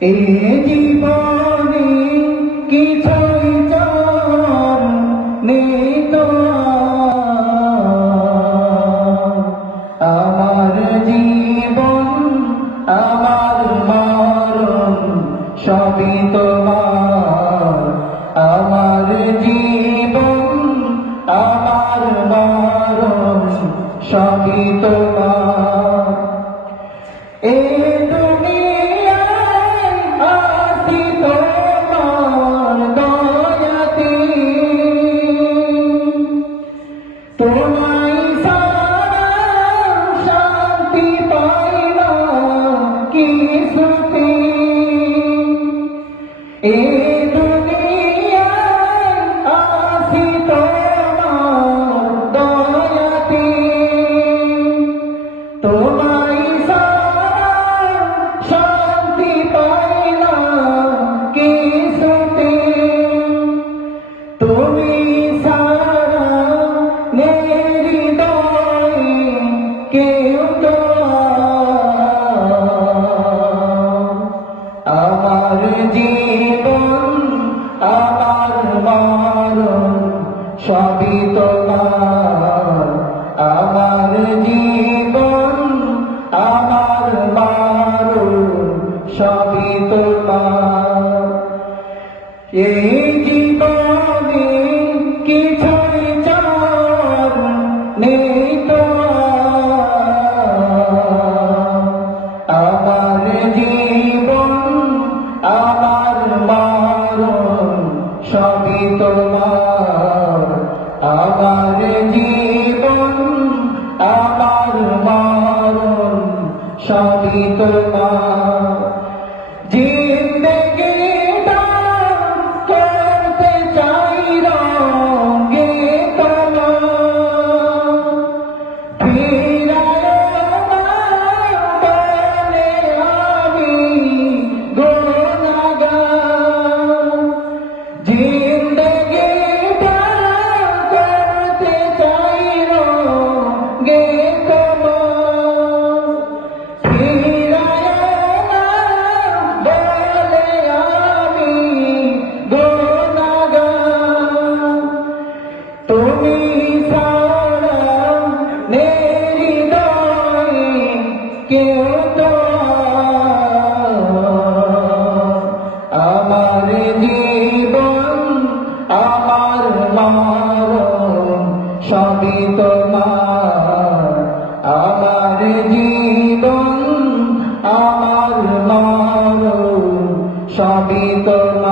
এই জীবনে কিছুই চার নেই তো আমার জীবন আমার মরণ সবই তোমার। আমার জীবন আমার মরণ সবই তোমার। এই দুনিয়ায় আছি তোমার দয়াতে, তোমায় ছাড়া শান্তি পাই না কিছুতে। এই দুনিয়ায় আছি তোমার দয়াতে, তোমায় ছাড়া শান্তি পাই না কিছুতে। তুমি ছাড়া নেই হৃদয়ে কেউ তো আমার জীবন আমার মরণ সবই তোমার। আমার জীবন আমার মরণ সবই তোমার। এই জীবনে কিছুই চার নেই তো আমার জীবন আমার মরণ সবই তোমার। আমার জীবন আমার মরণ সবই তোমার। জিন্দেগিটা করতে চাই রঙে তোমার, ফিরায়ও না বলে আমি গুনাহগার। জিন্দেগিটা করতে চাই রঙে তোমার, ফিরায়ও না বলে আমি গুনাহগার। তুমি ছাড়া নেই হৃদয়ে কেউ তো আমার জীবন আমার মরণ সবই তোমার। আমার জীবন আমার মরণ সবই তোমার।